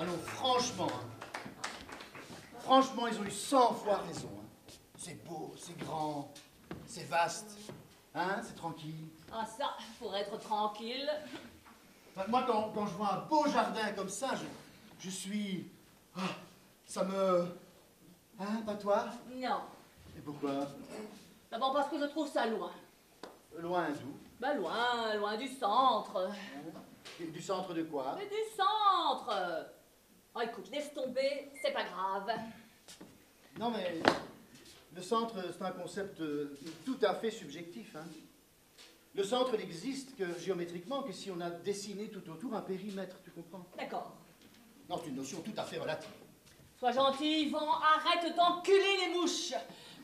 Ah non, franchement, franchement, ils ont eu 100 fois raison. C'est beau, c'est grand, c'est vaste, hein, c'est tranquille. Ah ça, pour être tranquille. Enfin, moi, quand je vois un beau jardin comme ça, je suis... Ah, ça me... Hein, pas toi? Non. Et pourquoi? D'abord parce que je trouve ça loin. Loin d'où? Ben loin, loin du centre. Du centre de quoi? Mais du centre. Oh écoute, laisse tomber, c'est pas grave. Non mais, le centre, c'est un concept tout à fait subjectif. Hein. Le centre n'existe que géométriquement que si on a dessiné tout autour un périmètre, tu comprends? D'accord. Non, c'est une notion tout à fait relative. Sois gentil, Yvan, arrête d'enculer les mouches.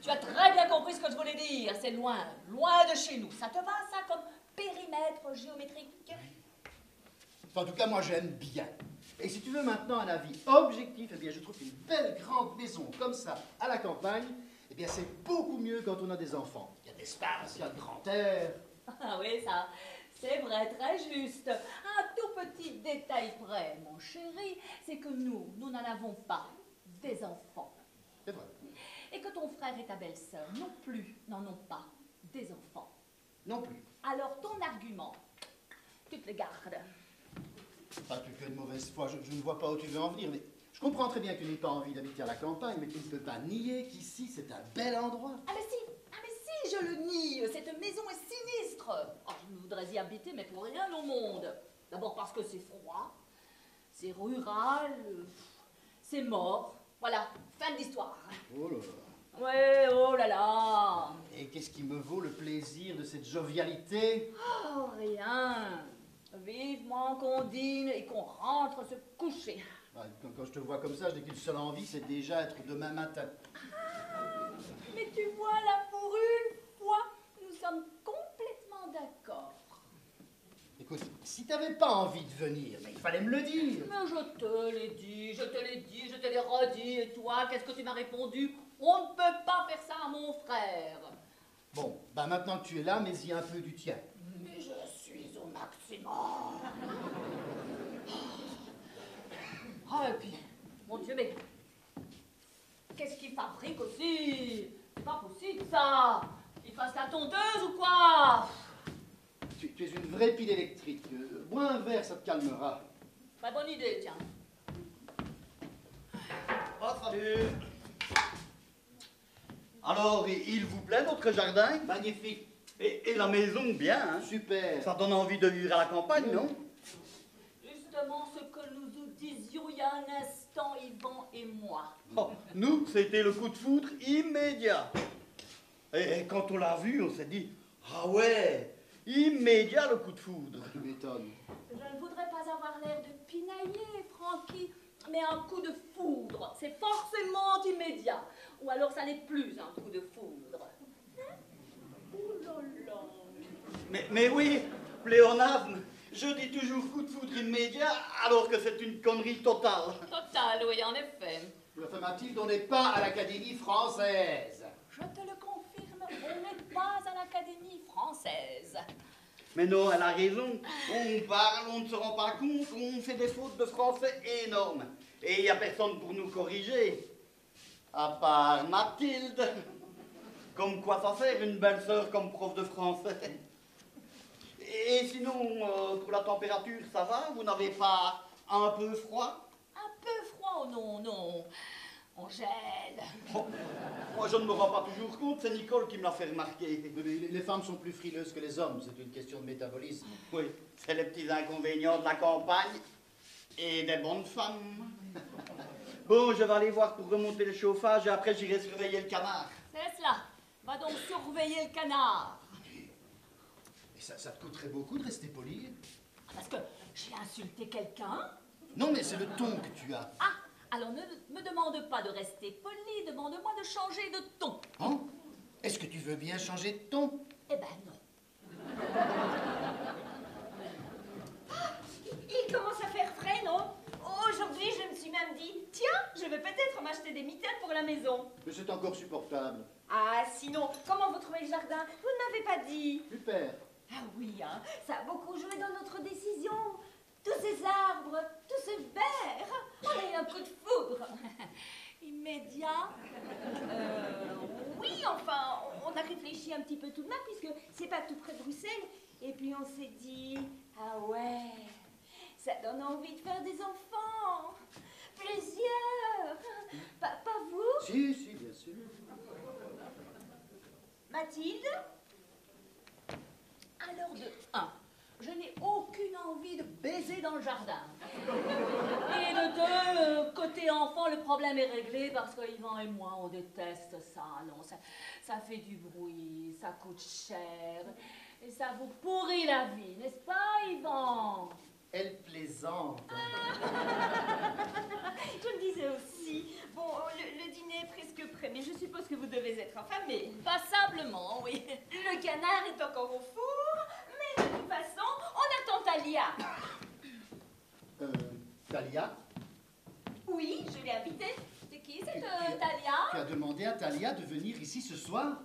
Tu as très bien compris ce que je voulais dire. C'est loin, loin de chez nous. Ça te va, ça, comme périmètre géométrique? Enfin, en tout cas, moi, j'aime bien. Et si tu veux maintenant un avis objectif, eh bien, je trouve qu'une belle grande maison comme ça, à la campagne, eh bien, c'est beaucoup mieux quand on a des enfants. Il y a de l'espace, il y a le grand air. Ah oui, ça, c'est vrai, très juste. Un tout petit détail près, mon chéri, c'est que nous n'en avons pas des enfants. C'est vrai. Et que ton frère et ta belle-sœur non plus n'en ont pas des enfants. Non plus. Alors ton argument, tu te le gardes. Pas que de mauvaise foi, je ne vois pas où tu veux en venir, mais je comprends très bien que tu n'aies pas envie d'habiter à la campagne, mais tu ne peux pas nier qu'ici, c'est un bel endroit. Ah mais si, je le nie, cette maison est sinistre. Oh, je voudrais y habiter, mais pour rien au monde. D'abord parce que c'est froid, c'est rural, c'est mort. Voilà, fin de l'histoire. Oh là là. Ouais, oh là là. Et qu'est-ce qui me vaut le plaisir de cette jovialité? Oh, rien. Vivement qu'on dîne et qu'on rentre se coucher. Quand je te vois comme ça, je n'ai qu'une seule envie, c'est déjà être demain matin. Mais tu vois, là, pour une fois, nous sommes complètement d'accord. Écoute, si tu n'avais pas envie de venir, mais il fallait me le dire. Mais je te l'ai dit, je te l'ai dit, je te l'ai redit, et toi, qu'est-ce que tu m'as répondu? On ne peut pas faire ça à mon frère. Bon, bah maintenant que tu es là, mets-y un peu du tien. Mais je suis au maximum. Ah, et puis, mon Dieu, mais qu'est-ce qu'il fabrique aussi? C'est pas possible, ça. Il fasse la tondeuse ou quoi? Tu es une vraie pile électrique. Bois un verre, ça te calmera. Très bonne idée, tiens. Oh, salut. Alors, il vous plaît, votre jardin? Magnifique. Et la maison, bien, hein? Super. Ça donne envie de vivre à la campagne, non? Justement ce que nous vous disions il y a un instant, Yvan et moi. Oh, nous, c'était le coup de foudre immédiat. Et quand on l'a vu, on s'est dit, ah ouais, immédiat le coup de foudre. Tu m'étonnes. Je ne voudrais pas avoir l'air de pinailler, Francky, mais un coup de foudre, c'est forcément immédiat. Ou alors ça n'est plus un coup de foudre. Hein? Ouh là là. Mais oui, pléonasme, je dis toujours coup de foudre immédiat, alors que c'est une connerie totale. Total, oui, en effet. Enfin, Mathilde, on n'est pas à l'Académie française. Je te le confirme, on n'est pas à l'Académie française. Mais non, elle a raison. On parle, on ne se rend pas compte, on fait des fautes de français énormes. Et il n'y a personne pour nous corriger. À part Mathilde. Comme quoi ça sert une belle sœur comme prof de français. Et sinon, pour la température, ça va? Vous n'avez pas un peu froid? Un peu froid, oh non, non. On gèle. Oh, moi, je ne me rends pas toujours compte, c'est Nicole qui me l'a fait remarquer. Mais les femmes sont plus frileuses que les hommes, c'est une question de métabolisme. Oui, c'est les petits inconvénients de la campagne et des bonnes femmes. Bon, je vais aller voir pour remonter le chauffage et après j'irai surveiller le canard. C'est cela. Va donc surveiller le canard. Et ça te coûterait beaucoup de rester poli? Parce que j'ai insulté quelqu'un. Non, mais c'est le ton que tu as. Ah, alors ne me demande pas de rester poli, demande-moi de changer de ton. Hein? Est-ce que tu veux bien changer de ton? Eh ben non. Il commence à faire frais, non? Aujourd'hui, je me suis même dit, tiens, je vais peut-être m'acheter des mitaines pour la maison. Mais c'est encore supportable. Ah, sinon, comment vous trouvez le jardin? Vous ne m'avez pas dit. Super. Ah oui, hein, ça a beaucoup joué dans notre décision. Tous ces arbres, tout sévère. On a eu un coup de foudre. Immédiat. Oui, enfin, on a réfléchi un petit peu tout de même, puisque c'est pas tout près de Bruxelles. Et puis on s'est dit, ah ouais, ça donne envie de faire des enfants. Plusieurs. Pas vous, Si, bien sûr. Mathilde? Alors de 1, je n'ai aucune envie de baiser dans le jardin. Et de 2, côté enfant, le problème est réglé parce que Yvan et moi, on déteste ça. Non, ça fait du bruit, ça coûte cher et ça vous pourrit la vie, n'est-ce pas, Yvan? Elle plaisante. Je me disais aussi. Bon, le dîner est presque prêt, mais je suppose que vous devez être affamés. Passablement, oui. Le canard est encore au four, mais de toute façon, on attend Talia. Talia, Oui, je l'ai invitée. C'est qui cette Talia? tu as demandé à Talia de venir ici ce soir?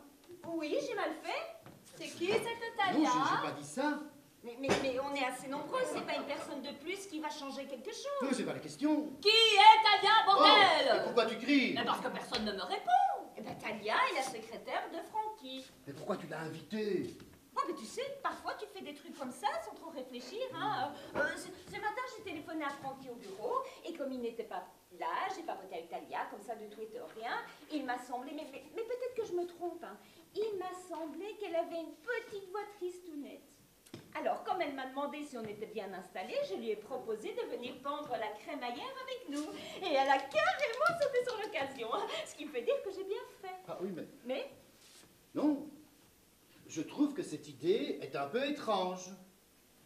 Oui, j'ai mal fait. C'est qui cette Non, Talia? j'ai pas dit ça. Mais on est assez nombreux, c'est pas une personne de plus qui va changer quelque chose. C'est pas la question. Qui est Talia, Oh, bordel? mais pourquoi tu cries? Mais parce que personne ne me répond. Eh ben, Talia est la secrétaire de Francky. Mais pourquoi tu l'as invitée? Oh, mais tu sais, parfois tu fais des trucs comme ça sans trop réfléchir. Hein. Ce matin, j'ai téléphoné à Francky au bureau et comme il n'était pas là, j'ai papoté avec Talia, comme ça de tout et de rien. Il m'a semblé, mais peut-être que je me trompe, hein, il m'a semblé qu'elle avait une petite voix tristounette. Alors, comme elle m'a demandé si on était bien installés, je lui ai proposé de venir pendre la crémaillère avec nous. Et elle a carrément sauté sur l'occasion, hein, ce qui me fait dire que j'ai bien fait. Ah oui, mais... Mais Non. Je trouve que cette idée est un peu étrange.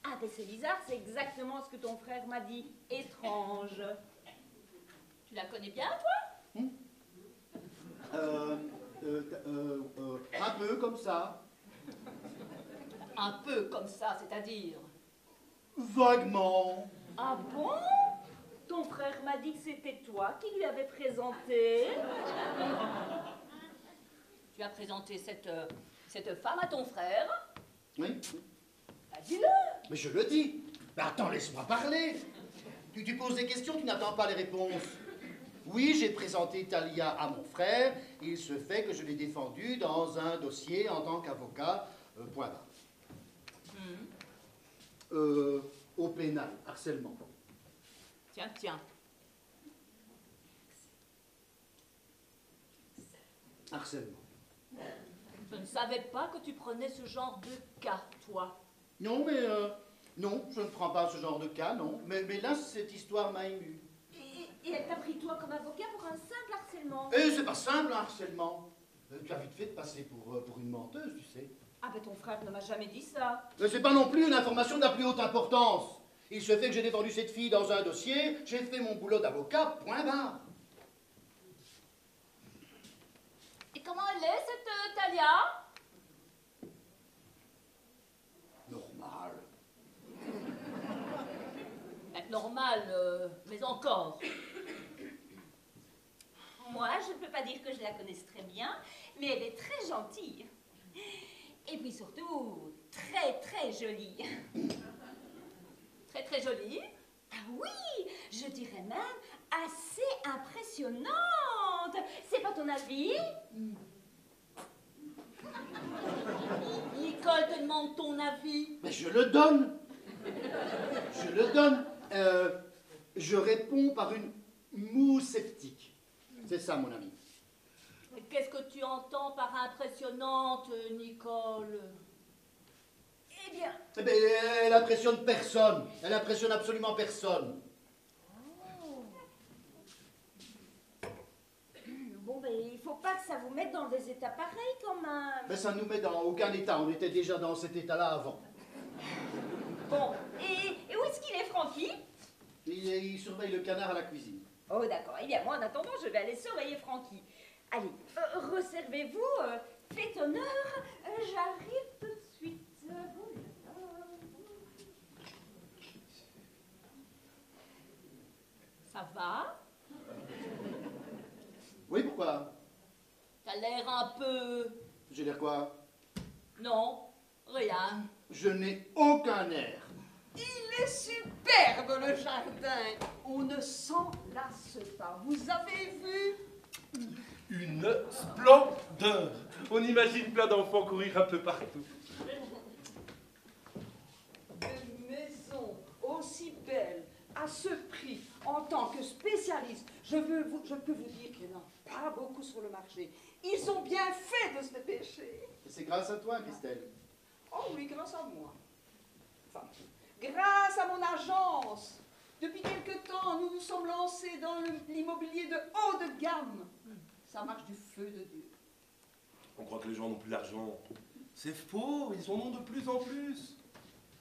ah, ben c'est bizarre, c'est exactement ce que ton frère m'a dit. Étrange. Tu la connais bien, toi? Un peu comme ça. Un peu comme ça, c'est-à-dire. Vaguement. Ah bon? Ton frère m'a dit que c'était toi qui lui avais présenté. Tu as présenté cette femme à ton frère? Oui. Bah, dis-le! Mais je le dis. Mais attends, laisse-moi parler. Tu poses des questions, tu n'attends pas les réponses. Oui, j'ai présenté Talia à mon frère. Il se fait que je l'ai défendu dans un dossier en tant qu'avocat. Point barre. Au pénal, harcèlement. Tiens. Harcèlement. Je ne savais pas que tu prenais ce genre de cas, toi. Non, mais non, je ne prends pas ce genre de cas, non. Mais là, cette histoire m'a ému. Et elle t'a pris toi comme avocat pour un simple harcèlement. Et c'est pas simple, un harcèlement. Tu as vite fait de passer pour une menteuse, tu sais. Ah ben ton frère ne m'a jamais dit ça. Mais c'est pas non plus une information de la plus haute importance. Il se fait que j'ai défendu cette fille dans un dossier, j'ai fait mon boulot d'avocat, point barre. Et comment elle est, cette Talia? Normal. Normal, mais encore. Moi, je ne peux pas dire que je la connaisse très bien, mais elle est très gentille. Et puis surtout, très très jolie. Très jolie. Ah oui, je dirais même assez impressionnante. C'est pas ton avis? Nicole te demande ton avis. Mais je le donne. Je le donne. Je réponds par une moue sceptique. C'est ça, mon ami. Qu'est-ce que tu entends par impressionnante, Nicole? Eh bien, Eh bien, elle impressionne personne. Elle impressionne absolument personne. bon, ben, il faut pas que ça vous mette dans des états pareils quand même. Mais ça ne nous met dans aucun état. On était déjà dans cet état-là avant. Bon, et où est-ce qu'il est, Francky? Il surveille le canard à la cuisine. Oh, d'accord. Eh bien, moi, en attendant, je vais aller surveiller Francky. Allez, resservez-vous, faites honneur, j'arrive tout de suite. Ça va? Oui, pourquoi? T'as l'air un peu... J'ai l'air quoi? Non, rien. Je n'ai aucun air. Il est superbe le jardin. On ne s'en lasse pas. Vous avez vu? Une splendeur. On imagine plein d'enfants courir un peu partout. Une maison aussi belle, à ce prix, en tant que spécialiste, je peux vous dire qu'il n'y en a pas beaucoup sur le marché. Ils ont bien fait de se dépêcher. Et c'est grâce à toi, Christelle. Oh oui, grâce à moi. Enfin, grâce à mon agence. Depuis quelque temps, nous nous sommes lancés dans l'immobilier de haut de gamme. Ça marche du feu de Dieu. On croit que les gens n'ont plus l'argent. C'est faux, ils en ont de plus en plus.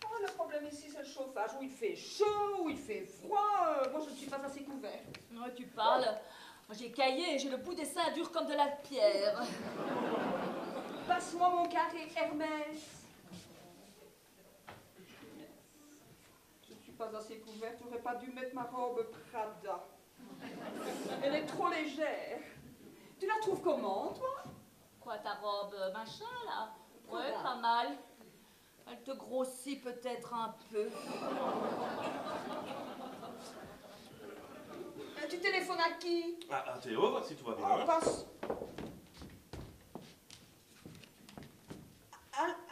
Oh, le problème ici, c'est le chauffage. Où il fait chaud, où il fait froid. Moi, je ne suis pas assez couverte. Ouais, tu parles. Moi, j'ai caillé, j'ai le bout des seins dur comme de la pierre. Passe-moi mon carré Hermès. Je ne suis pas assez couverte. J'aurais pas dû mettre ma robe Prada. Elle est trop légère. Tu la trouves comment, toi? Quoi, ta robe machin, là? Ouais, Voilà. pas mal. Elle te grossit peut-être un peu. Tu téléphones à qui? Ah, Théo, si tout va Oh, bien. passe.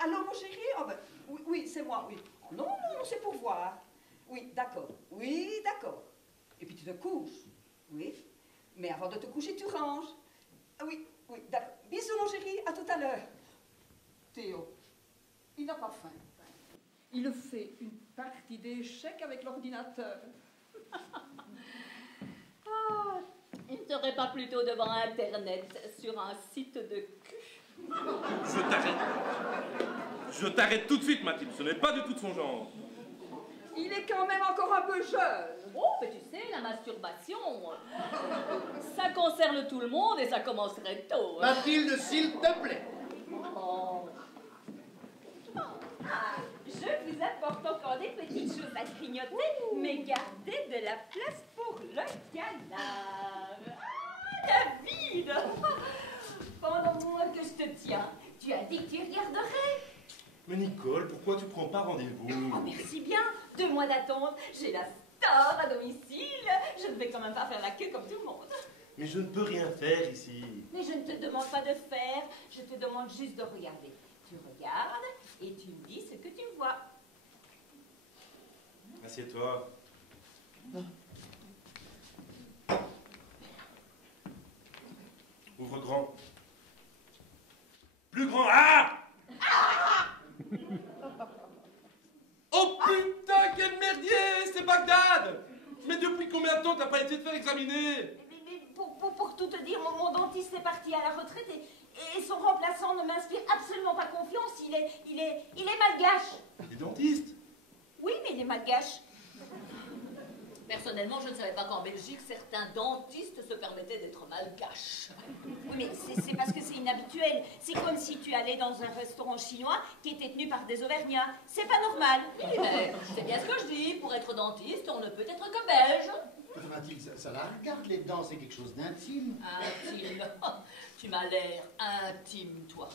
Allô, mon chéri? Oh, ben, oui, c'est moi, oui. Oh, non, c'est pour voir. Oui, d'accord. Oui, d'accord. Et puis tu te couches. Oui. Mais avant de te coucher, tu ranges. Ah, oui, d'accord. Bisous, mon chéri, à tout à l'heure. Théo, il n'a pas faim. Il fait une partie d'échecs avec l'ordinateur. Ah, il ne serait pas plutôt devant Internet, sur un site de cul? Je t'arrête. Je t'arrête tout de suite, Mathilde. Ce n'est pas du tout de son genre. Il est quand même encore un peu jeune. Oh, mais tu sais, la masturbation, ça concerne tout le monde et ça commencerait tôt. Hein. Mathilde, s'il te plaît. Oh. Ah, je vous apporte encore des petites choses à grignoter, mais gardez de la place pour le canard. Ah, David! Pendant moi que je te tiens, tu as dit que tu regarderais. Mais Nicole, pourquoi tu prends pas rendez-vous? Oh, merci bien. 2 mois d'attente, j'ai la star à domicile. Je ne vais quand même pas faire la queue comme tout le monde. Mais je ne peux rien faire ici. Mais je ne te demande pas de faire, je te demande juste de regarder. Tu regardes et tu me dis ce que tu vois. Assieds-toi. Ouvre grand. Plus grand. Ah! Oh putain, quel merdier! C'est Bagdad! Mais depuis combien de temps t'as pas été te faire examiner? Mais pour tout te dire, mon dentiste est parti à la retraite et son remplaçant ne m'inspire absolument pas confiance. Il est malgache. Les dentistes? Oui, mais il est malgache. Personnellement, je ne savais pas qu'en Belgique, certains dentistes se permettaient d'être malgaches. Oui, mais c'est parce que c'est inhabituel. C'est comme si tu allais dans un restaurant chinois qui était tenu par des Auvergnats. C'est pas normal. Oui, mais c'est bien ce que je dis. Pour être dentiste, on ne peut être que belge. Mathilde, ça la regarde, les dents, c'est quelque chose d'intime. Intime. Tu m'as l'air intime, toi.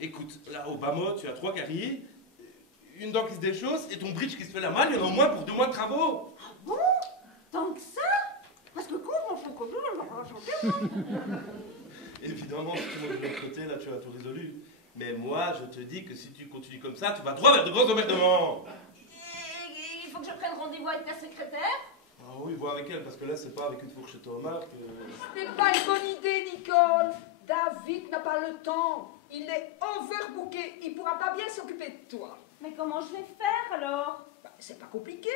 Écoute, là au bas mot, tu as 3 caries, une dent qui se déchausse et ton bridge qui se fait la malle, il y en a au moins pour 2 mois de travaux. Bon, tant que ça? Parce que quand on fait comme ça, on va changer. Évidemment, si tu montes de l'autre côté, là tu as tout résolu. Mais moi, je te dis que si tu continues comme ça, tu vas droit vers de gros emmerdements. Il faut que je prenne rendez-vous avec ta secrétaire? Ah oui, vois avec elle, parce que là, c'est pas avec une fourchette au homard que... Ce n'est pas une bonne idée, Nicole. David n'a pas le temps. Il est overbooké. Il ne pourra pas bien s'occuper de toi. Mais comment je vais faire alors? Bah, c'est pas compliqué.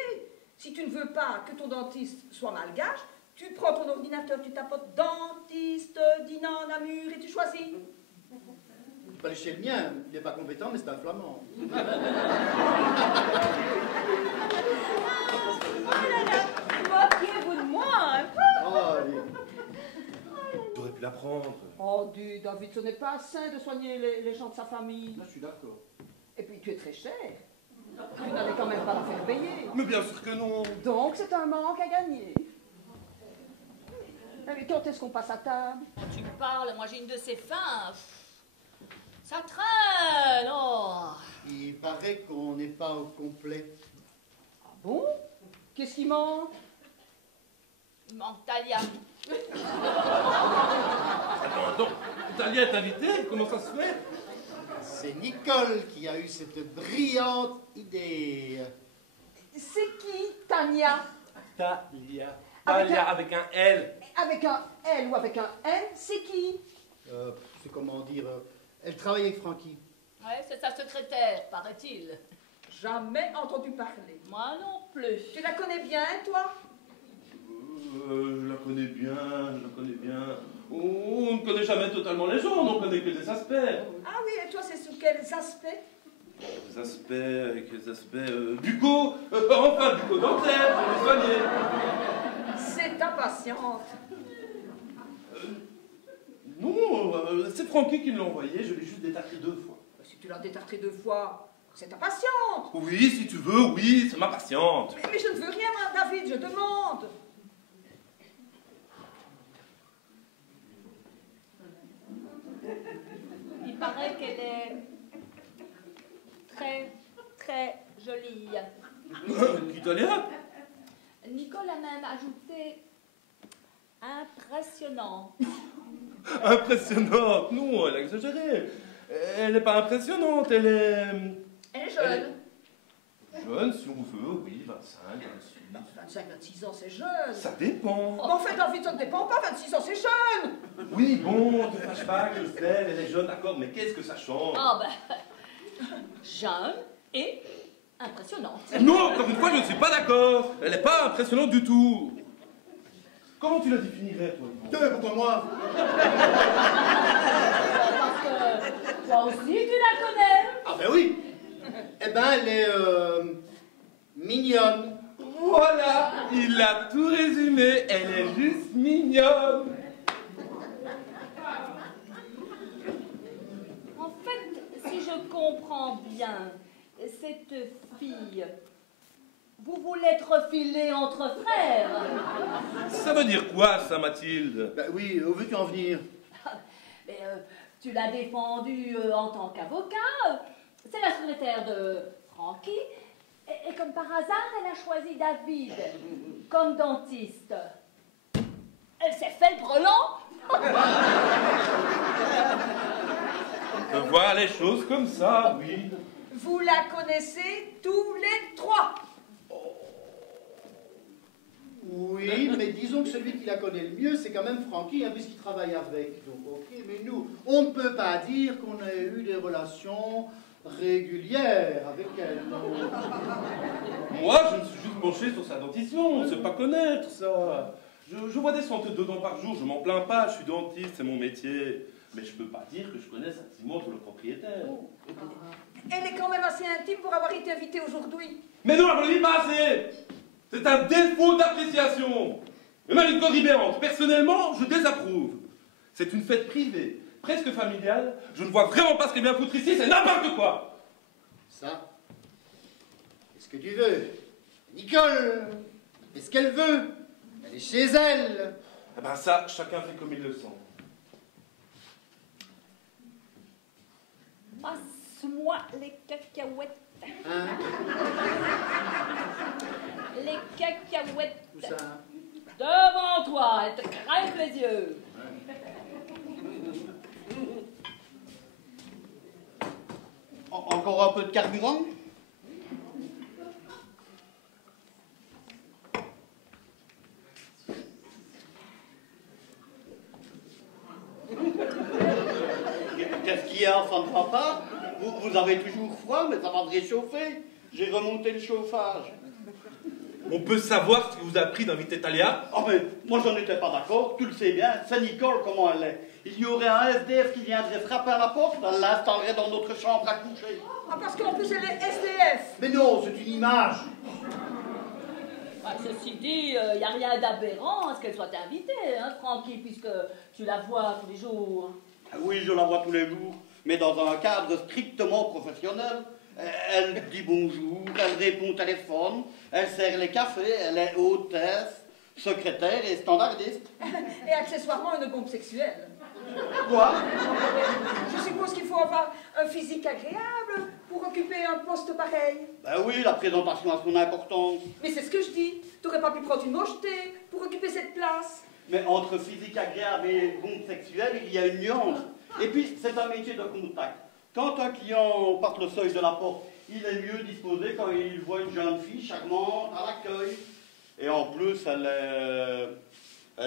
Si tu ne veux pas que ton dentiste soit malgache, tu prends ton ordinateur, tu tapotes dentiste, Dinan, Namur et tu choisis. Tu peux aller chez le mien, il n'est pas compétent, mais c'est un flamand. Oh là là, moquez-vous de moi un peu. Oh, allez. T'aurais pu l'apprendre. Oh, David, ce n'est pas sain de soigner les gens de sa famille. Là, je suis d'accord. Et puis, tu es très cher. Tu n'allais quand même pas la faire payer. Mais bien sûr que non. Donc, c'est un manque à gagner. Mais quand est-ce qu'on passe à table? Quand tu me parles, moi j'ai une de ces fins. Ça traîne. Oh, vrai qu'on n'est pas au complet. Ah bon? Qu'est-ce qui manque? Il manque Talia. Attends, Talia est invitée? Comment ça se fait? C'est Nicole qui a eu cette brillante idée. C'est qui, Tania? Talia. Avec Talia un- avec un L. Avec un L ou avec un N, c'est qui? C'est comment dire, elle travaille avec Francky. Ouais, c'est sa secrétaire, paraît-il. Jamais entendu parler. Moi non plus. Tu la connais bien, toi? Je la connais bien, je la connais bien. On ne connaît jamais totalement les gens, on ne connaît que des aspects. Ah oui, et toi, c'est sous quels aspects? Des aspects buccaux, enfin buccaux dentaires, pour les soigner. C'est impatiente. Non, c'est Francky qui me l'a envoyé, je l'ai juste détartré 2 fois. Si tu l'as détartré 2 fois, c'est impatiente. Oui, si tu veux, oui, c'est ma patiente. Mais je ne veux rien, hein, David, je demande. Il paraît qu'elle est très, très jolie. Qui Talia? Nicole a même ajouté impressionnant. Impressionnante. Non, elle a exagéré. Elle n'est pas impressionnante, elle est... Elle est jeune. Jeune, si on veut, oui, 25, 26. 25-26 ans, c'est jeune. Ça dépend. Mais en fait, David, ça ne dépend pas, 26 ans, c'est jeune. Oui, bon, te fâche pas, que je sais, elle est jeune, d'accord, mais qu'est-ce que ça change? Ah ben, jeune et impressionnante. Non, encore une fois, je ne suis pas d'accord. Elle n'est pas impressionnante du tout. Comment tu la définirais, toi? Pourquoi moi? Parce que toi aussi tu la connais. Ah ben oui. Eh ben, elle est mignonne. Voilà, il a tout résumé. Elle est juste mignonne. En fait, si je comprends bien, cette fille, vous voulez être refilée entre frères. Ça veut dire quoi, ça, Mathilde? Ben oui, où veux-tu en venir? Mais tu l'as défendue en tant qu'avocat. C'est la secrétaire de Francky. Et comme par hasard, elle a choisi David comme dentiste. Elle s'est fait le brelan. On peut voir les choses comme ça, oui. Vous la connaissez tous les 3. Oui, mais disons que celui qui la connaît le mieux, c'est quand même Francky, hein, puisqu'il travaille avec. Donc, ok, mais nous, on ne peut pas dire qu'on ait eu des relations régulières avec elle. Non. Moi, je me suis juste penché sur sa dentition, c'est pas connaître ça. Je vois des centaines de dents par jour, je m'en plains pas, je suis dentiste, c'est mon métier. Mais je peux pas dire que je connaisse intimement tout le propriétaire. Elle est quand même assez intime pour avoir été invitée aujourd'hui. Mais non, elle ne le dit pas assez. C'est un défaut d'appréciation. Et même une corribéante, personnellement, je désapprouve. C'est une fête privée, presque familiale. Je ne vois vraiment pas ce qu'elle vient foutre ici, c'est n'importe quoi. Ça, qu'est-ce que tu veux? Nicole, qu'est-ce qu'elle veut? Elle est chez elle. Eh ben ça, chacun fait comme il le sent. Passe-moi les cacahuètes. Hein? Les cacahuètes. Tout ça. Devant toi, elle te crève les yeux. Encore un peu de carburant? Qu'est-ce qu'il y a, ça ne va pas? Vous avez toujours froid, mais ça va se réchauffer. J'ai remonté le chauffage. On peut savoir ce qui vous a pris d'inviter Talia? Ah mais moi j'en étais pas d'accord, tu le sais bien, c'est Nicole comment elle est. Il y aurait un SDF qui viendrait frapper à la porte, elle l'installerait dans notre chambre à coucher. Ah, parce qu'en plus, elle est SDF. Mais non, c'est une image. Bah, ceci dit, il n'y a rien d'aberrant à ce qu'elle soit invitée, hein, Francky, puisque tu la vois tous les jours. Ah oui, je la vois tous les jours, mais dans un cadre strictement professionnel. Elle dit bonjour, elle répond au téléphone, elle sert les cafés, elle est hôtesse, secrétaire et standardiste. Et accessoirement, une bombe sexuelle. Quoi? Je suppose qu'il faut avoir un physique agréable pour occuper un poste pareil? Ben oui, la présentation a son importance. Mais c'est ce que je dis. T'aurais pas pu prendre une mocheté pour occuper cette place. Mais entre physique agréable et bombe sexuelle, il y a une nuance. Et puis, c'est un métier de contact. Quand un client passe le seuil de la porte, il est mieux disposé quand il voit une jeune fille charmante à l'accueil. Et en plus, elle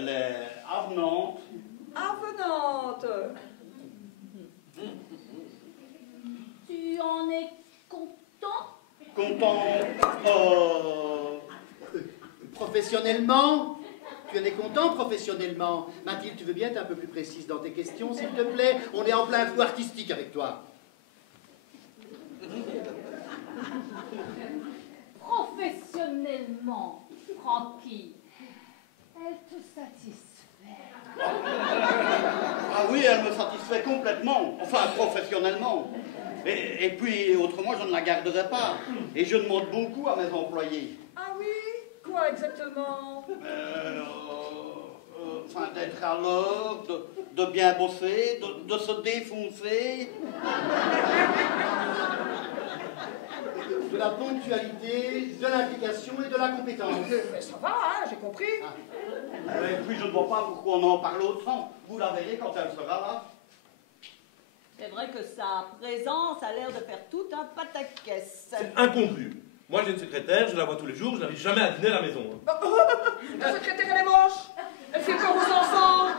est avenante. Avenante. Tu en es content? Content. Professionnellement? Tu en es content professionnellement? Mathilde, tu veux bien être un peu plus précise dans tes questions, s'il te plaît? On est en plein flou artistique avec toi. Professionnellement, Francky, elle te satisfait. Ah oui, elle me satisfait complètement. Enfin, professionnellement. Et puis, autrement, je ne la garderai pas. Et je demande beaucoup à mes employés. Ah oui? Quoi exactement? Enfin, d'être à l'heure, de bien bosser, de se défoncer. De la ponctualité, de l'implication et de la compétence. Mais ça va, hein, j'ai compris. Et puis, je ne vois pas pourquoi on en parle autant. Vous la verrez quand elle sera là. C'est vrai que sa présence a l'air de faire tout un pataquès. C'est incongru. Moi, j'ai une secrétaire, je la vois tous les jours, je n'arrive jamais à dîner à la maison. Hein. La secrétaire, elle est moche. Elle fait peur aux enfants.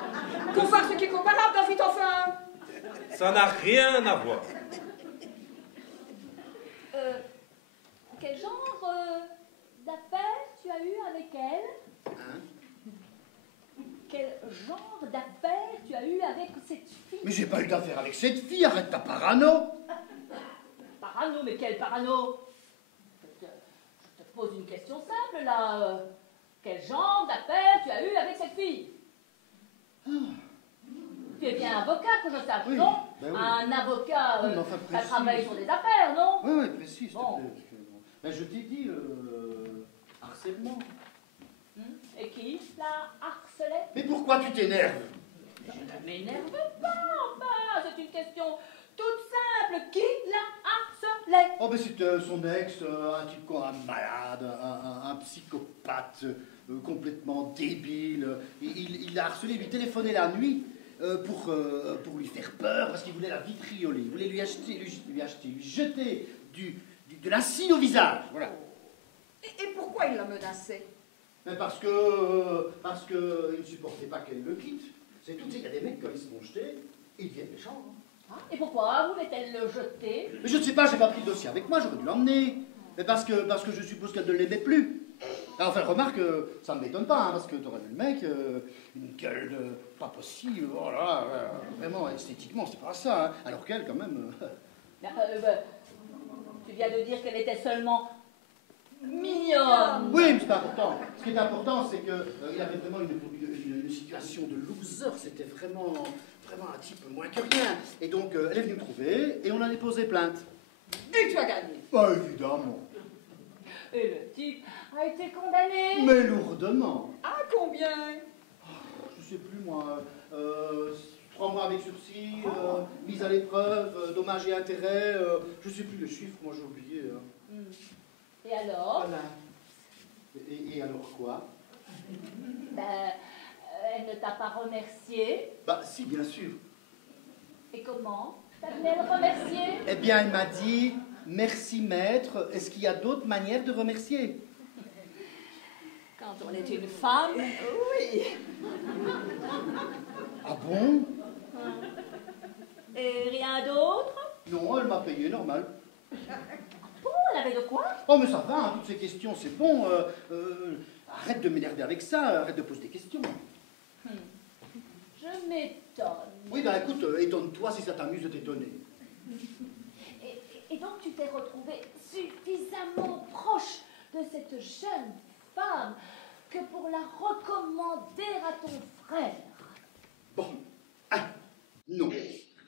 Pour faire ce qui est comparable, David, enfin. Ça n'a rien à voir. Quel genre d'affaires tu as eu avec elle? Quel genre d'affaires tu as eu avec cette fille? Mais j'ai pas eu d'affaire avec cette fille, arrête ta parano. Parano, mais quel parano? Je te pose une question simple, là. Quel genre d'affaires tu as eu avec cette fille? Tu es bien avocat, que je sache, Oui, non? ben oui. Un avocat, Oui, mais enfin, ça précise. travaille sur des affaires, non? Oui, oui, précis, s'il te Bon. plaît. Parce que, bon. Ben, je t'ai dit, harcèlement. Et qui la harcelait? Mais pourquoi tu t'énerves? Je ne m'énerve pas, enfin, c'est une question toute simple. Qui la harcelait? Oh, ben c'est son ex, un type quoi, un malade, un psychopathe, complètement débile. Il l'a harcelé, lui téléphonait la nuit pour lui faire peur, parce qu'il voulait la vitrioler. Il voulait lui jeter de l'acide au visage. Voilà. Et pourquoi il la menaçait? Mais parce que il ne supportait pas qu'elle le quitte. C'est tout. Il y a des mecs, quand ils se font jeter, ils deviennent méchants. Hein. Et pourquoi voulait-elle le jeter? Mais je ne sais pas, j'ai pas pris le dossier avec moi, j'aurais dû l'emmener. Mais parce que je suppose qu'elle ne l'aimait plus. Alors, enfin, remarque, ça ne m'étonne pas, hein, parce que t'aurais vu le mec, une gueule de pas possible, oh là là, vraiment, esthétiquement, c'est pas ça. Hein. Alors qu'elle, quand même... Tu viens de dire qu'elle était seulement mignonne. Oui, mais c'est important. Ce qui est important, c'est qu'il avait vraiment une situation de loser. C'était vraiment un type moins que rien. Et donc, elle est venue me trouver, et on a déposé plainte. Et tu as gagné. Bah, évidemment. Et le type a été condamné. Mais lourdement. À combien? Je sais plus, moi. 3 mois avec sursis, mise à l'épreuve, dommages et intérêts, je sais plus le chiffre, moi j'ai oublié. Hein. Et alors? Voilà. Et alors quoi? Elle ne t'a pas remercié. Bah si, bien sûr. Et comment t'as-t-elle remercié? Eh bien, elle m'a dit, merci maître, est-ce qu'il y a d'autres manières de remercier? Quand on est une femme, oui. Ah bon? Et rien d'autre? Non, elle m'a payé, normal. Bon, elle avait de quoi? Oh, mais ça va, hein, toutes ces questions, c'est bon. Arrête de m'énerver avec ça, arrête de poser des questions. Je m'étonne. Oui, ben écoute, étonne-toi si ça t'amuse de t'étonner. Et donc tu t'es retrouvé suffisamment proche de cette jeune femme que pour la recommander à ton frère. Bon, non,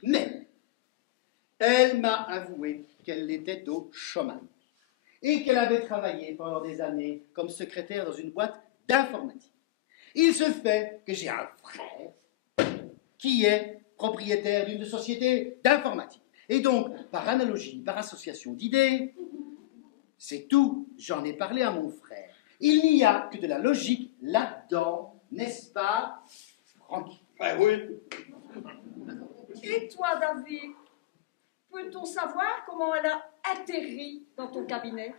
mais elle m'a avoué qu'elle était au chômage et qu'elle avait travaillé pendant des années comme secrétaire dans une boîte d'informatique. Il se fait que j'ai un frère qui est propriétaire d'une société d'informatique Et donc, par analogie, par association d'idées, c'est tout, j'en ai parlé à mon frère. Il n'y a que de la logique là-dedans, n'est-ce pas, Francky? Ben oui. Et toi, David, peut-on savoir comment elle a atterri dans ton cabinet?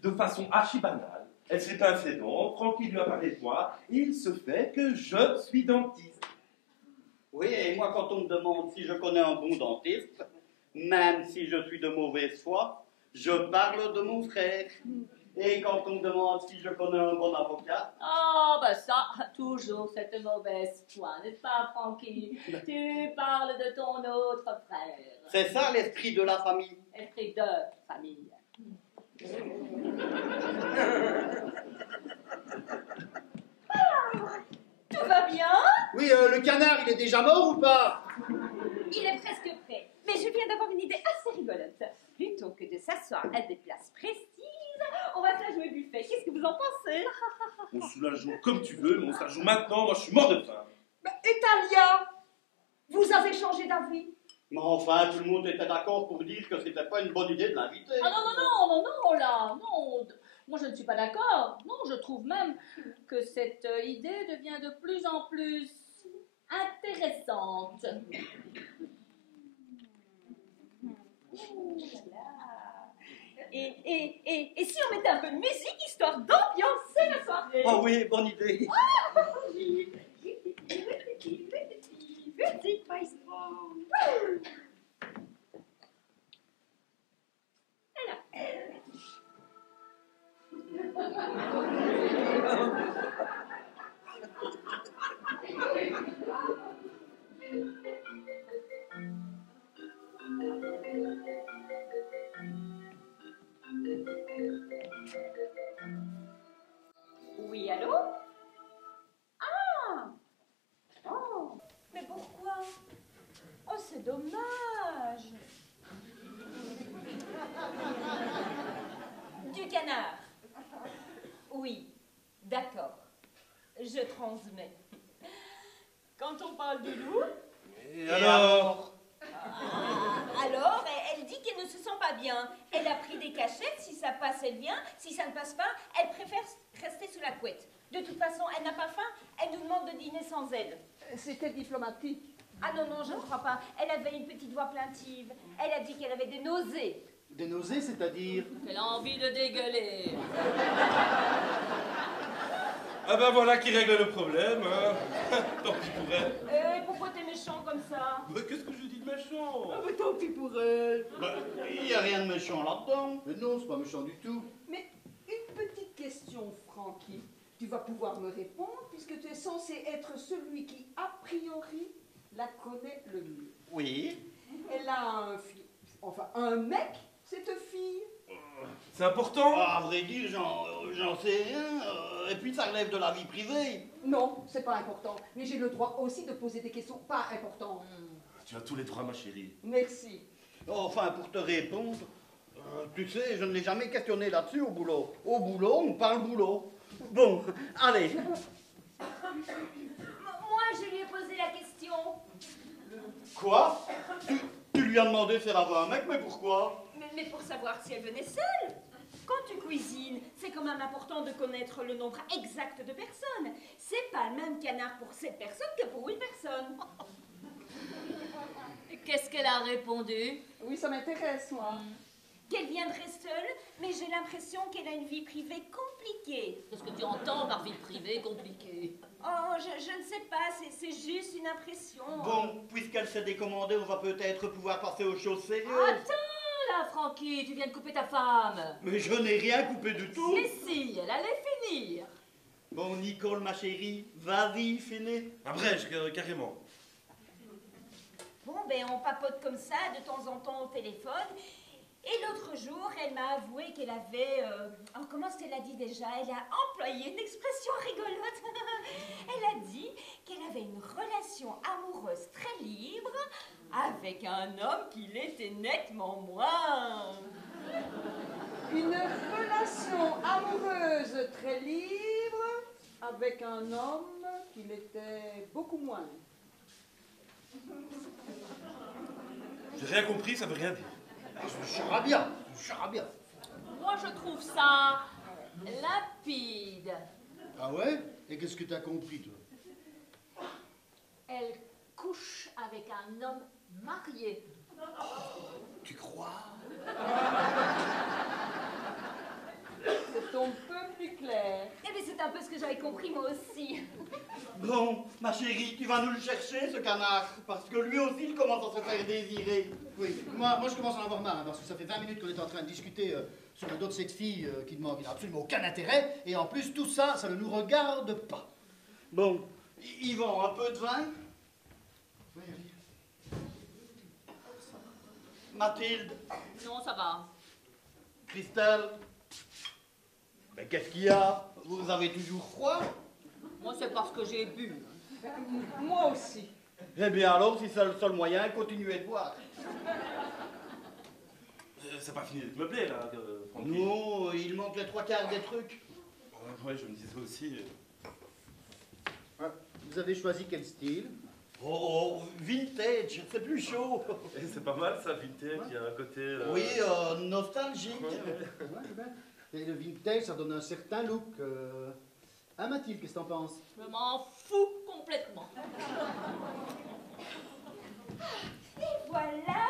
De façon archi banale, elle s'est pincée donc, Francky lui a parlé de moi, et il se fait que je suis dentiste. Oui, et moi, quand on me demande si je connais un bon dentiste, même si je suis de mauvaise foi, je parle de mon frère. Et quand on me demande si je connais un bon avocat, Ah, ben ça, toujours cette mauvaise foi, n'est-ce pas, Francky? Tu parles de ton autre frère. c'est ça l'esprit de la famille. Esprit de famille. Tout va bien? Oui, le canard, il est déjà mort ou pas? Il est presque prêt. Mais je viens d'avoir une idée assez rigolote. Plutôt que de s'asseoir à des places précises, on va se la jouer buffet. Qu'est-ce que vous en pensez? On se la joue comme tu veux, mais on se la joue maintenant, moi je suis mort de faim. Et Talia, vous avez changé d'avis? Mais enfin, tout le monde était d'accord pour dire que c'était pas une bonne idée de l'inviter. Ah non, là, non. Moi, je ne suis pas d'accord. Non, je trouve même que cette idée devient de plus en plus intéressante. Et si on mettait un peu de musique histoire d'ambiancer la soirée? Oh oui, bonne idée. Petit maestro. Oui, allô? Ah! Oh, mais pourquoi? Oh, c'est dommage. Du canard. Oui, d'accord. Je transmets. Quand on parle du loup, Et alors? alors, elle dit qu'elle ne se sent pas bien. Elle a pris des cachettes, si ça passe, elle vient. Si ça ne passe pas, elle préfère rester sous la couette. De toute façon, elle n'a pas faim, elle nous demande de dîner sans elle. C'était diplomatique. Ah non, non, je ne crois pas. Elle avait une petite voix plaintive. Elle a dit qu'elle avait des nausées. Des nausées, c'est-à-dire? Qu'elle a envie de dégueuler. Ah ben voilà qui règle le problème, hein. Tant pis pour elle. Pourquoi t'es méchant comme ça? Mais qu'est-ce que je dis de méchant? Mais tant pis pour elle. Il n'y a rien de méchant là-dedans. Mais non, c'est pas méchant du tout. Mais une petite question, Francky. Tu vas pouvoir me répondre puisque tu es censé être celui qui, a priori, la connaît le mieux. Oui. Elle a un mec, cette fille. C'est important? Ah, à vrai dire, j'en sais rien. Et puis ça relève de la vie privée. Non, c'est pas important. Mais j'ai le droit aussi de poser des questions pas importantes. Tu as tous les droits, ma chérie. Merci. Enfin, pour te répondre, tu sais, je ne l'ai jamais questionné là-dessus au boulot. Au boulot, on parle boulot. Bon, allez. Moi, je lui ai posé la question. Quoi? Tu lui as demandé si elle avait un mec, mais pourquoi? Mais pour savoir si elle venait seule. Quand tu cuisines, c'est quand même important de connaître le nombre exact de personnes. C'est pas le même canard pour 7 personnes que pour une personne. Qu'est-ce qu'elle a répondu? Oui, ça m'intéresse, moi. Qu'elle viendrait seule, mais j'ai l'impression qu'elle a une vie privée compliquée. Qu'est-ce que tu entends par vie privée compliquée? Oh, je ne sais pas, c'est juste une impression. Bon, puisqu'elle s'est décommandée, on va peut-être pouvoir passer aux choses sérieuses. Attends là, Francky, tu viens de couper ta femme. Mais je n'ai rien coupé du tout. Mais si, elle allait finir. Bon, Nicole, ma chérie, vas-y, finis. Abrège, carrément. Bon, ben on papote comme ça de temps en temps au téléphone. Et l'autre jour, elle m'a avoué qu'elle avait... oh, comment est-ce qu'elle a dit déjà? Elle a employé une expression rigolote. Elle a dit qu'elle avait une relation amoureuse très libre avec un homme qui l'était nettement moins. Une relation amoureuse très libre avec un homme qui l'était beaucoup moins. J'ai rien compris, ça veut rien dire. C'est du charabia, c'est du charabia. Moi, je trouve ça limpide. Ah ouais? Et qu'est-ce que t'as compris, toi? Elle couche avec un homme marié. Tu crois? C'est un peu plus clair. Eh bien, c'est un peu ce que j'avais compris moi aussi. Bon, ma chérie, tu vas nous le chercher, ce canard, parce que lui aussi, il commence à se faire désirer. Oui, moi je commence à en avoir marre, hein, parce que ça fait 20 minutes qu'on est en train de discuter sur le dos de cette fille qui n'a absolument aucun intérêt, et en plus, tout ça, ça ne nous regarde pas. Bon, Yvan, un peu de vin? Oui, oui. Mathilde, Non, ça va. Christelle, mais qu'est-ce qu'il y a? Vous avez toujours froid? Moi, c'est parce que j'ai bu. Moi aussi. Eh bien alors, si c'est le seul moyen, continuez de boire. C'est pas fini d'être meublé, là, Francky. Non, il manque les 3/4 des trucs. Ouais, je me disais aussi. Ouais. Vous avez choisi quel style? Oh, vintage, c'est plus chaud. Et c'est pas mal, ça, vintage, il y a un côté... Oui, nostalgique. Ouais, ben, et le vintage, ça donne un certain look. Hein, Mathilde, qu'est-ce que t'en penses? Je m'en fous complètement. Et voilà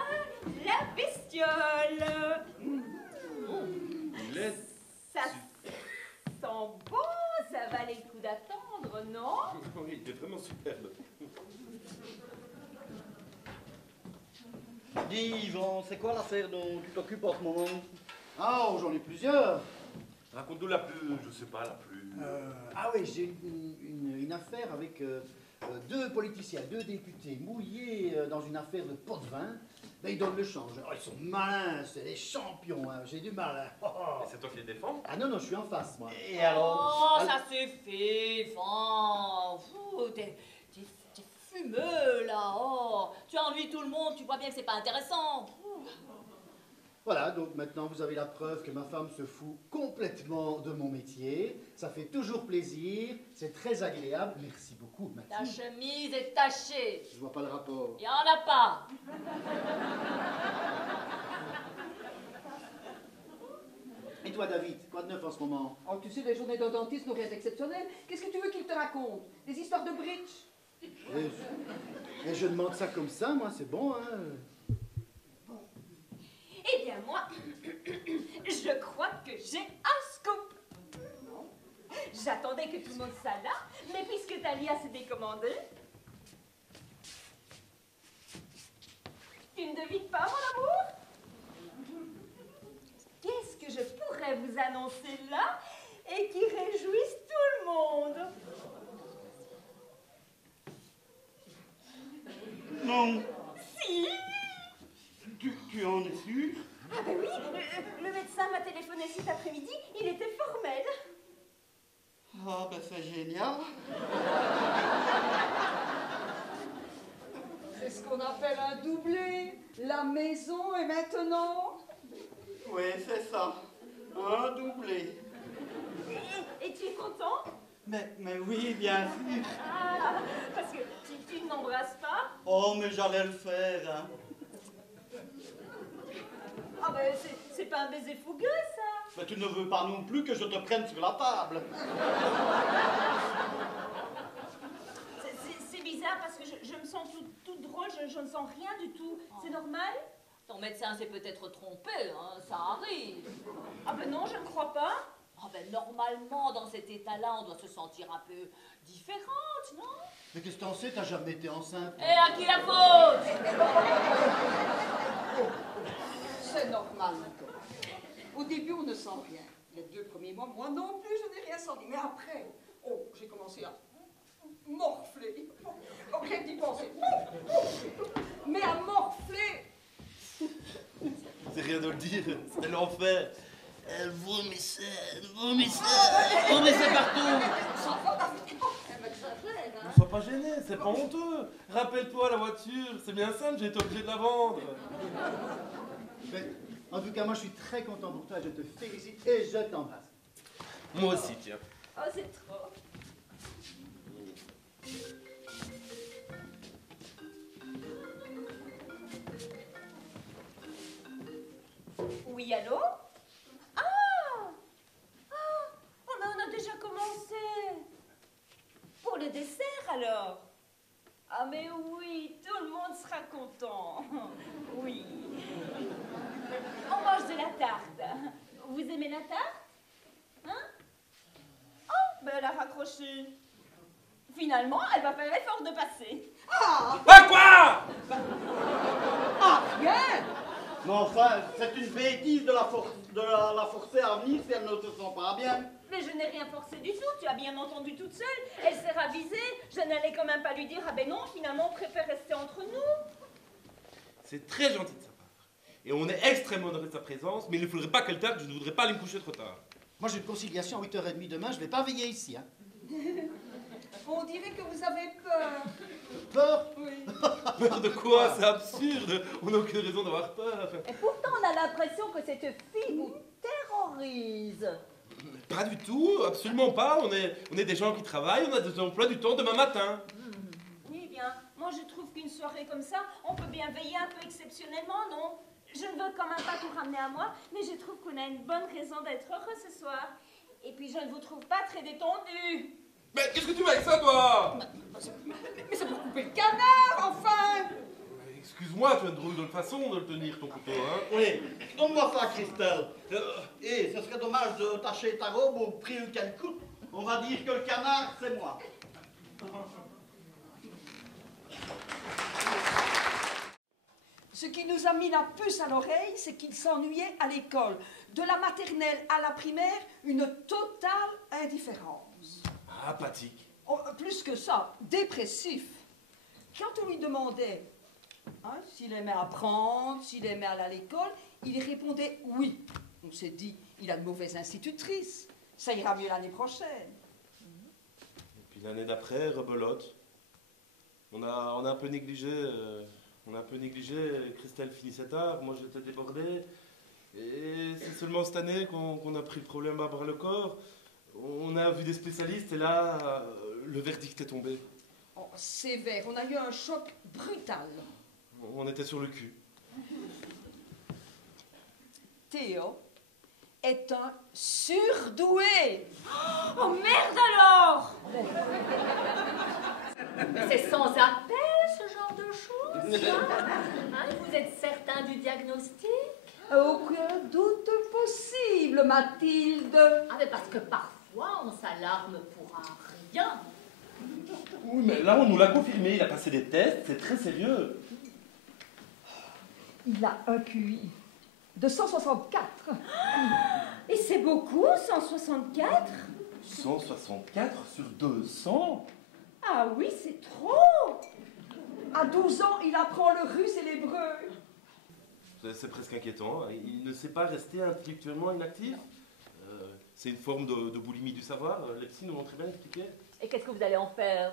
la bestiole. Il est... Ça sent bon, ça valait le coup d'attendre, non? Oui, il est vraiment superbe. Dis, Yvan, c'est quoi l'affaire dont tu t'occupes en ce moment? Ah, oh, j'en ai plusieurs. Raconte-nous la plus, je sais pas, la plus... Ah oui, j'ai une affaire avec deux politiciens, deux députés mouillés dans une affaire de pot de vin. Ben, ils donnent le change. Oh, ils sont malins, c'est des champions, hein. J'ai du mal. Hein. Oh, oh. Et c'est toi qui les défends? Ah non, non, je suis en face, moi. Et alors? Oh, ça c'est fait, Fan. T'es fumeux, là. Oh, tu ennuies tout le monde, tu vois bien que c'est pas intéressant. Voilà, donc maintenant vous avez la preuve que ma femme se fout complètement de mon métier. Ça fait toujours plaisir, c'est très agréable. Merci beaucoup, Ta Mathilde. chemise est tachée. Je vois pas le rapport. Il y en a pas. Et toi, David, quoi de neuf en ce moment? Oh, tu sais, les journées d'un dentiste n'ont rien d'exceptionnel. Qu'est-ce que tu veux qu'il te raconte? Des histoires de bridge? Et je demande ça comme ça, moi, c'est bon, hein. Eh bien, moi, je crois que j'ai un scoop. J'attendais que tout le monde soit là, mais puisque Talia s'est décommandée, tu ne devines pas, mon amour? Qu'est-ce que je pourrais vous annoncer là et qui réjouisse tout le monde? Non, Si! tu en es sûr? Ah ben oui, le médecin m'a téléphoné cet après-midi, il était formel. Ah, ben c'est génial. C'est ce qu'on appelle un doublé. La maison est maintenant... Oui, c'est ça. Un doublé. Et tu es content? Mais oui, bien sûr. Ah, parce que tu ne m'embrasses pas? Oh, mais j'allais le faire, hein. Ah ben c'est pas un baiser fougueux, ça. Mais tu ne veux pas non plus que je te prenne sur la table. C'est bizarre parce que je me sens toute drôle, je ne sens rien du tout. C'est normal? Ton médecin s'est peut-être trompé, hein, ça arrive. Ah ben non, je ne crois pas. Ah ben, normalement, dans cet état-là, on doit se sentir un peu différente, non? Mais qu'est-ce que t'en sais, t'as jamais été enceinte? Et à qui la faute? C'est normal, Nicole. Au début, on ne sent rien. Les 2 premiers mois, moi non plus, je n'ai rien senti. Mais après, oh, j'ai commencé à morfler. Oh, rien d'y penser. Mais à morfler. C'est rien de le dire, c'était l'enfer. Elle vomissait partout. Ça va, elle m'exagère, hein. Ne sois pas gêné, c'est pas honteux. Rappelle-toi la voiture, c'est bien simple, j'ai été obligé de la vendre. Mais, en tout cas, moi, je suis très content pour toi, je te félicite et je t'embrasse. Moi aussi, tiens. Oh, c'est trop. Oui, allô? Ah! Ah! Oh, mais on a déjà commencé. Pour le dessert, alors? Ah, mais oui, tout le monde sera content. Oui. On mange de la tarte. Vous aimez la tarte? Hein? Oh, ben elle a raccroché. Finalement, elle va faire l'effort de passer. Ah! Ah quoi? Ah, rien! Mais enfin, c'est une bêtise de la forcer à venir si elle ne se sent pas bien. Mais je n'ai rien forcé du tout, tu as bien entendu toute seule. Elle s'est ravisée, je n'allais quand même pas lui dire, ah ben non, finalement on préfère rester entre nous. C'est très gentil de sa part. Et on est extrêmement honoré de sa présence, mais il ne faudrait pas qu'elle tarde, je ne voudrais pas aller me coucher trop tard. Moi, j'ai une conciliation à 8h30 demain, je vais pas veiller ici. Hein. On dirait que vous avez peur. Peur? Oui. Peur de quoi? C'est absurde. On n'a aucune raison d'avoir peur. Et pourtant, on a l'impression que cette fille vous terrorise. Pas du tout, absolument pas. On est des gens qui travaillent, on a des emplois du temps demain matin. Eh bien, moi je trouve qu'une soirée comme ça, on peut bien veiller un peu exceptionnellement, non? Je ne veux quand même pas tout ramener à moi, mais je trouve qu'on a une bonne raison d'être heureux ce soir. Et puis je ne vous trouve pas très détendu. Mais qu'est-ce que tu veux avec ça, toi? Mais c'est pour couper le canard, enfin! Excuse-moi, tu as une drôle de façon de le tenir, ton couteau, hein? Oui, donne-moi ça, Christelle. Et ce serait dommage de tacher ta robe au prix qu'elle coûte. On va dire que le canard, c'est moi. Ce qui nous a mis la puce à l'oreille, c'est qu'il s'ennuyait à l'école. De la maternelle à la primaire, une totale indifférence. Apathique. Oh, plus que ça, dépressif. Quand on lui demandait s'il aimait apprendre, s'il aimait aller à l'école, il répondait oui. On s'est dit, il a de mauvaises institutrices. Ça ira mieux l'année prochaine. Et puis l'année d'après, rebelote. On a un peu négligé... Christelle finissait tard, moi j'étais débordé. Et c'est seulement cette année qu'on a pris le problème à bras le corps. On a vu des spécialistes et là, le verdict est tombé. Oh, sévère, on a eu un choc brutal. On était sur le cul. Théo est un surdoué. Oh merde alors! Mais c'est sans appel, ce genre de choses. Hein, vous êtes certain du diagnostic? Aucun doute possible, Mathilde. Ah, mais parce que parfois, on s'alarme pour un rien. Oui, mais là, on nous l'a confirmé. Il a passé des tests, c'est très sérieux. Il a un QI de 164. Et c'est beaucoup, 164? 164 sur 200? Ah oui, c'est trop! À 12 ans, il apprend le russe et l'hébreu. C'est presque inquiétant. Il ne sait pas rester intellectuellement inactif. C'est une forme de boulimie du savoir. Les psys nous l'ont très bien expliqué. Et qu'est-ce que vous allez en faire?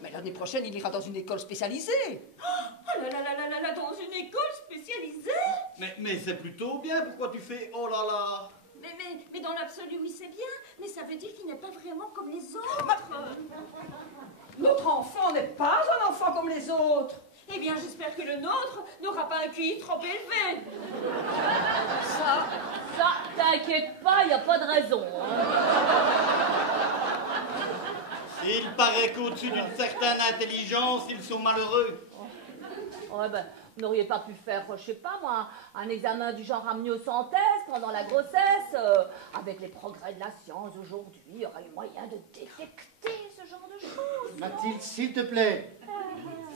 Mais l'année prochaine, il ira dans une école spécialisée. Oh là là là là là là, dans une école spécialisée? Mais c'est plutôt bien, pourquoi tu fais oh là là? Mais dans l'absolu, oui, c'est bien, mais ça veut dire qu'il n'est pas vraiment comme les autres. Notre enfant n'est pas un enfant comme les autres. Eh bien, j'espère que le nôtre n'aura pas un QI trop élevé. Ça, t'inquiète pas, il n'y a pas de raison. Hein. Il paraît qu'au-dessus d'une certaine intelligence, ils sont malheureux. Ouais, ben, vous n'auriez pas pu faire, je sais pas moi, un examen du genre amniosynthèse pendant la grossesse. Avec les progrès de la science aujourd'hui, il y aurait eu moyen de détecter ce genre de choses. Mathilde, s'il te plaît.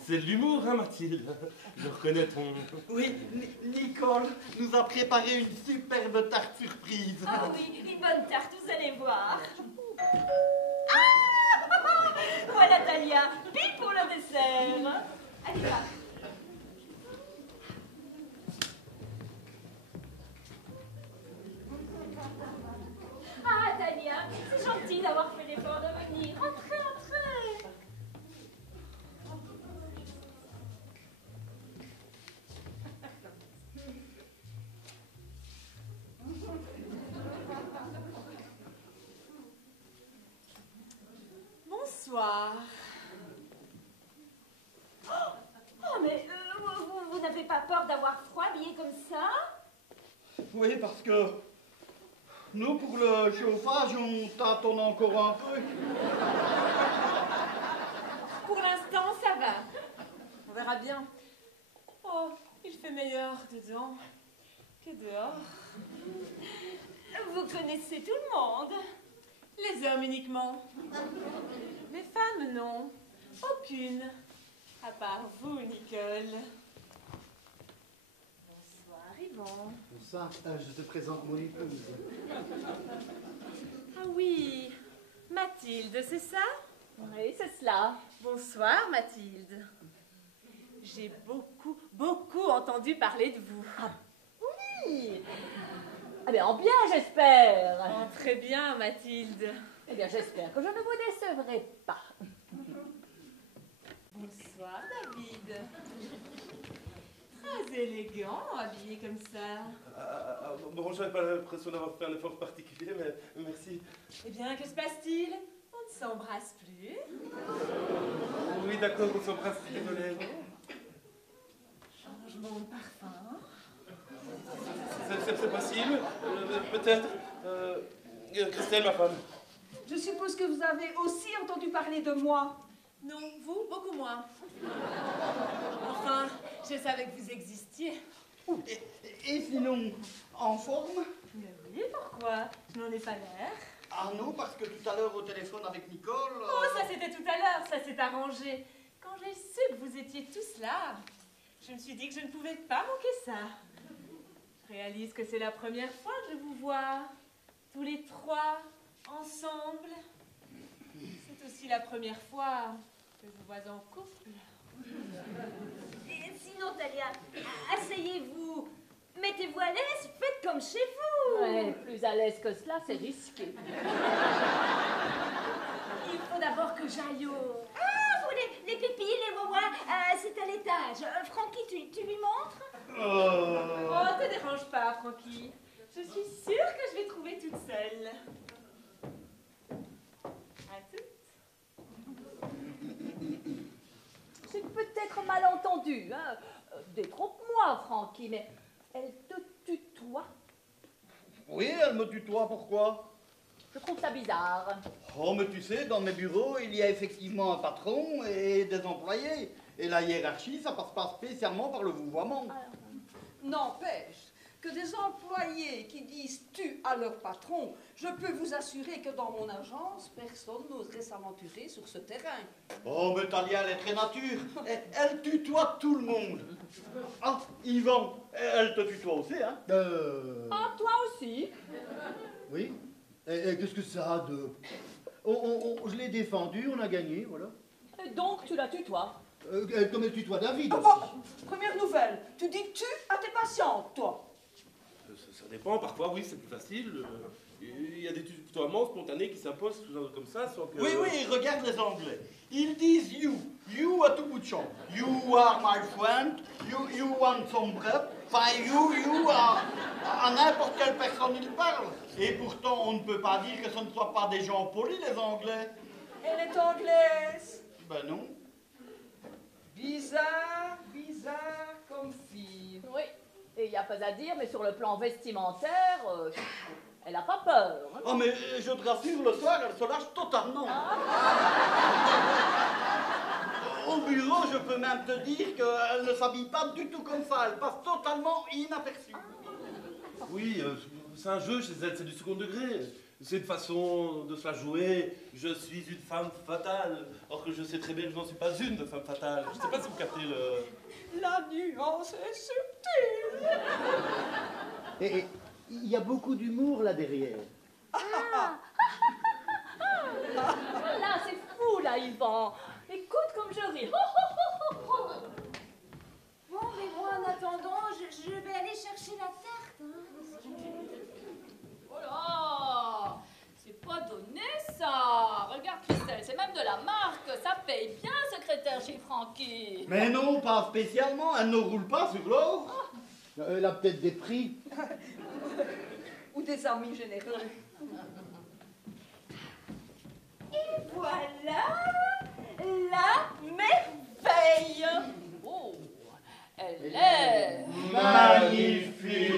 C'est de l'humour, hein, Mathilde? Je reconnais ton... Oui, Nicole nous a préparé une superbe tarte surprise. Ah oui, une bonne tarte, vous allez voir. Ah! Voilà, Talia, pile pour le dessert. Allez, va. Ah, Talia, c'est gentil d'avoir fait l'effort de venir. Entrez, entrez. Bonsoir. Oh, mais vous n'avez pas peur d'avoir froid habillé comme ça? Oui, parce que nous, pour le chauffage, on tâtonne encore un peu. Pour l'instant, ça va. On verra bien. Oh, il fait meilleur dedans que dehors. Vous connaissez tout le monde. Les hommes uniquement. Les femmes, non. Aucune. À part vous, Nicole. Bonsoir, Yvan. Ça, je te présente mon épouse. Ah oui, Mathilde, c'est ça? Oui, c'est cela. Bonsoir, Mathilde. J'ai beaucoup entendu parler de vous. Oui. Eh bien, en bien, j'espère. Oh, très bien, Mathilde. Eh bien, j'espère que je ne vous décevrai pas. Bonsoir, David. Très élégant, habillé comme ça. Bon, j'avais pas l'impression d'avoir fait un effort particulier, mais merci. Eh bien, que se passe-t-il? On ne s'embrasse plus. Oui, d'accord, on s'embrasse, désolé. Changement de parfum. C'est possible, peut-être. Christelle, ma femme. Je suppose que vous avez aussi entendu parler de moi. Non, vous, beaucoup moins. Enfin, je savais que vous existiez. Et sinon, en forme? Mais oui, pourquoi? Je n'en ai pas l'air. Ah non, parce que tout à l'heure au téléphone avec Nicole... Oh, ça c'était tout à l'heure, ça s'est arrangé. Quand j'ai su que vous étiez tous là, je me suis dit que je ne pouvais pas manquer ça. Je réalise que c'est la première fois que je vous vois, tous les trois, ensemble. C'est aussi la première fois que je vous vois en couple. Et sinon, Talia, asseyez-vous. Mettez-vous à l'aise, faites comme chez vous. Ouais, plus à l'aise que cela, c'est risqué. Il faut d'abord que j'aille au... Ah, vous, les pipis, les wawas, c'est à l'étage. Francky, tu lui montres? Oh, te dérange pas, Francky. Je suis sûre que je vais trouver toute seule. À toutes. J'ai peut-être mal entendu, hein. Détrompe-moi, Francky, mais elle te tutoie. Oui, elle me tutoie, pourquoi? Je trouve ça bizarre. Oh, mais tu sais, dans mes bureaux, il y a effectivement un patron et des employés. Et la hiérarchie, ça passe pas spécialement par le vouvoiement. N'empêche que des employés qui disent tu à leur patron, je peux vous assurer que dans mon agence, personne n'oserait s'aventurer sur ce terrain. Oh, mais Talia, elle est très nature. Elle tutoie tout le monde. Ah, Yvan, elle te tutoie aussi, hein? Ah, toi aussi? Oui. Et qu'est-ce que ça a de... je l'ai défendu, on a gagné, voilà. Et donc, tu la tutoies. Comme elle tutoie David Ah aussi. bah, première nouvelle, tu dis tu à tes patientes, toi. Ça dépend, parfois, oui, c'est plus facile. Il y a des tutoiements spontanés qui s'imposent comme ça, sans que... Oui, oui, regarde les Anglais. Ils disent you à tout bout de champ. You are my friend, you want some bread. Enfin, you à n'importe quelle personne ils parlent. Et pourtant, on ne peut pas dire que ce ne soient pas des gens polis, les Anglais. Elle est anglaise. Ben non. Bizarre comme fille. Oui, et il n'y a pas à dire, mais sur le plan vestimentaire, elle n'a pas peur. Hein. Oh, mais je te rassure, le soir, elle se lâche totalement. Au bureau, je peux même te dire qu'elle ne s'habille pas du tout comme ça. Elle passe totalement inaperçue. Oui, c'est un jeu chez elle, c'est du second degré. C'est une façon de se la jouer. Je suis une femme fatale. Or que je sais très bien que je n'en suis pas une de femme fatale. Je ne sais pas si vous captez le... La nuance est subtile. Et il y a beaucoup d'humour là derrière. Là, c'est fou, là, Yvan. Écoute comme je ris. Bon, mais moi, en attendant, je vais aller chercher la tarte. Hein. Oh là, c'est pas donné, ça. Regarde, Christelle, c'est même de la marque. Ça paye bien, secrétaire chez Francky. Mais non, pas spécialement. Elle ne roule pas sur l'or. Elle a peut-être des prix. Ou des amis généreux. Et voilà la merveille. Oh, Elle est Magnifique.